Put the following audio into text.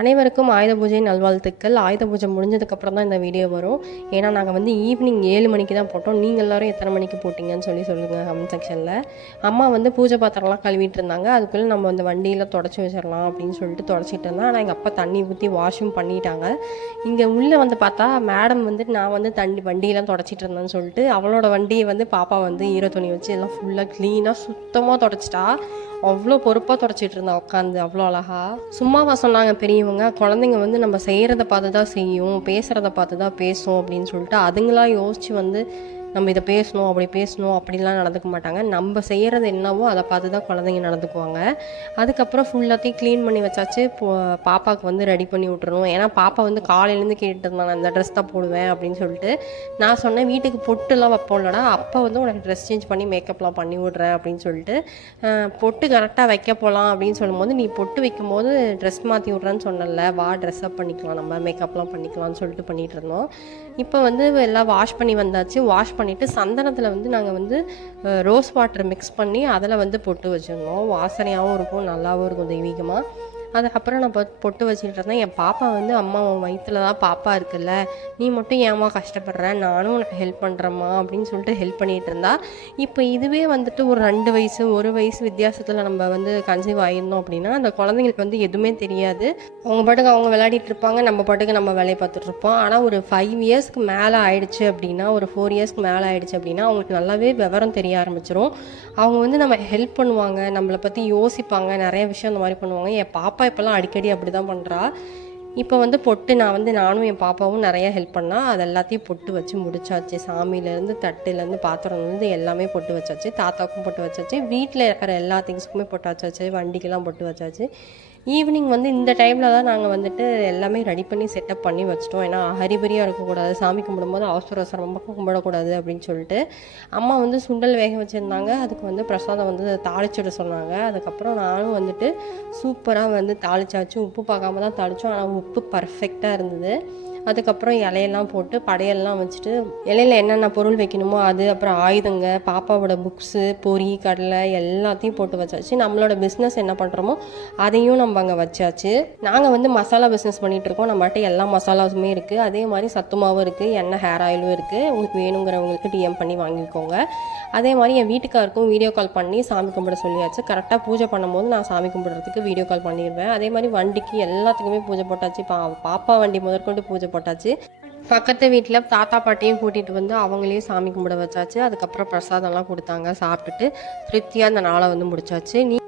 அனைவருக்கும் ஆயுத பூஜை நல்வாழ்த்துக்கள். ஆயுத பூஜை முடிஞ்சதுக்கப்புறம் தான் இந்த வீடியோ வரும். ஏன்னா நாங்கள் வந்து ஈவினிங் ஏழு மணிக்கு தான் போட்டோம். நீங்கள் எல்லோரும் எத்தனை மணிக்கு போட்டிங்கன்னு சொல்லி சொல்லுங்கள் கமெண்ட் செக்ஷனில் அம்மா வந்து பூஜை பாத்திரம்லாம் கழுவிட்டு இருந்தாங்க. அதுக்குள்ளே நம்ம அந்த வண்டியில் தொடச்சி வச்சிடலாம் அப்படின்னு சொல்லிட்டு தொடச்சிட்டு இருந்தேன் ஆனால் எங்கள் அப்பா தண்ணி ஊற்றி வாஷும் பண்ணிட்டாங்க. இங்கே உள்ளே வந்து பார்த்தா மேடம் வந்து நான் வந்து தண்ணி வண்டியெல்லாம் தொடச்சிட்டு இருந்தேன்னு சொல்லிட்டு அவளோட வண்டியை வந்து பாப்பா வந்து ஈர துணி வச்சு எல்லாம் ஃபுல்லாக க்ளீனாக சுத்தமாக தொடச்சிட்டா. அவ்வளோ பொறுப்பாக தொடச்சிட்டு இருந்தா உட்காந்து அவ்வளோ அழகாக சும்மாவா சொன்னாங்க பெரிய பெரியவங்க குழந்தைங்க வந்து நம்ம செய்கிறத பார்த்து தான் செய்யும் பேசுகிறத பார்த்து தான் பேசும் அப்படின்னு சொல்லிட்டு அதுங்களாம் யோசித்து வந்து நம்ம இதை பேசணும் அப்படி பேசணும் அப்படிலாம் நடந்துக்க மாட்டாங்க. நம்ம செய்கிறது என்னவோ அதை பார்த்து தான் குழந்தைங்க நடந்துக்குவாங்க. அதுக்கப்புறம் ஃபுல்லாத்தையும் க்ளீன் பண்ணி வச்சாச்சு. பாப்பாவுக்கு வந்து ரெடி பண்ணி விட்டுறணும். ஏன்னா பாப்பா வந்து காலையிலேருந்து கேட்டுட்டு இருந்தாங்க நான் இந்த ட்ரெஸ் தான் போடுவேன் அப்படின்னு சொல்லிட்டு. நான் சொன்னேன் வீட்டுக்கு பொட்டுலாம் வைப்போம்லடா. அப்போ வந்து உனக்கு ட்ரெஸ் சேஞ்ச் பண்ணி மேக்கப்லாம் பண்ணி விட்றேன் அப்படின்னு சொல்லிட்டு. பொட்டு கரெக்டாக வைக்க போகலாம் அப்படின்னு சொல்லும்போது நீ பொட்டு வைக்கும்போது ட்ரெஸ் மாற்றி விட்றேன்னு சொன்னல வா ட்ரெஸ்அப் பண்ணிக்கலாம். நம்ம மேக்கப்லாம் பண்ணிக்கலாம்னு சொல்லிட்டு பண்ணிகிட்டு இருந்தோம். இப்போ வந்து எல்லாம் வாஷ் பண்ணி வந்தாச்சு. வாஷ் பண்ணிவிட்டு சந்தனத்தில் வந்து நாங்கள் வந்து ரோஸ் வாட்டர் மிக்ஸ் பண்ணி அதில் வந்து பொட்டு வச்சுருந்தோம். வாசனையாகவும் இருக்கும் நல்லாவும் இருக்கும் தெய்வீகமாக அதுக்கப்புறம் நான் பொ- பொட்டு வச்சுட்டு இருந்தேன். என் பாப்பா வந்து அம்மா உன் வயிற்றுல தான் பாப்பா இருக்குல்ல. நீ மட்டும் ஏமா கஷ்டப்படுற? நானும் உனக்கு ஹெல்ப் பண்ணுறேம்மா அப்படின்னு சொல்லிட்டு ஹெல்ப் பண்ணிகிட்டு இருந்தா. இப்போ இதுவே வந்துட்டு ஒரு ரெண்டு வயசு ஒரு வயசு வித்தியாசத்தில் நம்ம வந்து கன்சீவ் ஆகியிருந்தோம் அப்படின்னா அந்த குழந்தைங்களுக்கு வந்து எதுவுமே தெரியாது. அவங்க பாட்டுக்கு அவங்க விளையாடிட்டு இருப்பாங்க. நம்ம பாட்டுக்கு நம்ம வேலையை பார்த்துட்டு இருப்போம். ஆனால் ஒரு ஃபைவ் இயர்ஸ்க்கு மேலே ஆயிடுச்சு அப்படின்னா ஒரு ஃபோர் இயர்ஸ்க்கு மேலே ஆயிடுச்சு அப்படின்னா அவங்களுக்கு நல்லாவே விவரம் தெரிய ஆரம்பிச்சிரும். அவங்க வந்து நம்ம ஹெல்ப் பண்ணுவாங்க. நம்மளை பற்றி யோசிப்பாங்க. நிறைய விஷயம் அந்த மாதிரி பண்ணுவாங்க. என் பாப்பா இப்போல்லாம் அடிக்கடி அப்படி தான் பண்ணுறா இப்போ வந்து பொட்டு நான் வந்து நானும் என் பாப்பாவும் நிறையா ஹெல்ப் பண்ணால் அது எல்லாத்தையும் பொட்டு வச்சு முடிச்சாச்சு. சாமியிலேருந்து தட்டுலேருந்து பாத்திரம்லேருந்து எல்லாமே பொட்டு வச்சாச்சு. தாத்தாவுக்கும் பொட்டு வச்சாச்சு. வீட்டில் இருக்கிற எல்லா திங்ஸ்க்குமே பொட்டு வச்சாச்சு. வண்டிக்கெல்லாம் பொட்டு வச்சாச்சு. ஈவினிங் வந்து இந்த டைமில் தான் நாங்கள் வந்துட்டு எல்லாமே ரெடி பண்ணி செட்டப் பண்ணி வச்சிட்டோம். ஏன்னா ஹரிபரியாக இருக்கக்கூடாது சாமி கும்பிடும்போது அவசர அவசரமாக கும்பிடக்கூடாது அப்படின்னு சொல்லிட்டு அம்மா வந்து சுண்டல் வேக வச்சுருந்தாங்க. அதுக்கு வந்து பிரசாதம் வந்து தாளிச்சிட சொன்னாங்க. அதுக்கப்புறம் நானும் வந்துட்டு சூப்பராக வந்து தாளிச்சாச்சு. உப்பு பார்க்காம தான் தாளித்தோம் ஆனால் உப்பு பர்ஃபெக்டாக இருந்தது. அதுக்கப்புறம் இலையெல்லாம் போட்டு படையெல்லாம் வச்சுட்டு இலையில என்னென்ன பொருள் வைக்கணுமோ அது அப்புறம் ஆயுதங்க பாப்பாவோட புக்ஸு பொரி கடலை எல்லாத்தையும் போட்டு வச்சாச்சு. நம்மளோட பிஸ்னஸ் என்ன பண்ணுறோமோ அதையும் நம்ம அங்கே வச்சாச்சு. நாங்கள் வந்து மசாலா பிஸ்னஸ் பண்ணிகிட்ருக்கோம் இருக்கோம். நம்மகிட்ட எல்லா மசாலாஸுமே இருக்குது அதே மாதிரி சத்துமாவும் இருக்குது எண்ணெய் ஹேர் ஆயிலும் இருக்குது உங்களுக்கு வேணுங்கிறவங்களுக்கு டிஎம் பண்ணி வாங்கிக்கோங்க. அதே மாதிரி என் வீட்டுக்காருக்கும் வீடியோ கால் பண்ணி சாமி கும்பிட சொல்லியாச்சு. கரெக்டாக பூஜை பண்ணும்போது நான் சாமி கும்பிடுறதுக்கு வீடியோ கால் பண்ணிடுவேன். அதே மாதிரி வண்டிக்கு எல்லாத்துக்குமே பூஜை போட்டாச்சு. பா பாப்பா வண்டி முதற்கொண்டு பூஜை போட்டாச்சு. பக்கத்து வீட்டில் தாத்தா பாட்டியும் கூட்டிகிட்டு வந்து அவங்களையும் சாமி கும்பிட வச்சாச்சு. அதுக்கப்புறம் பிரசாதம்லாம் கொடுத்தாங்க சாப்பிட்டுட்டு திருப்தியாக அந்த நாளை வந்து முடிச்சாச்சு. நீ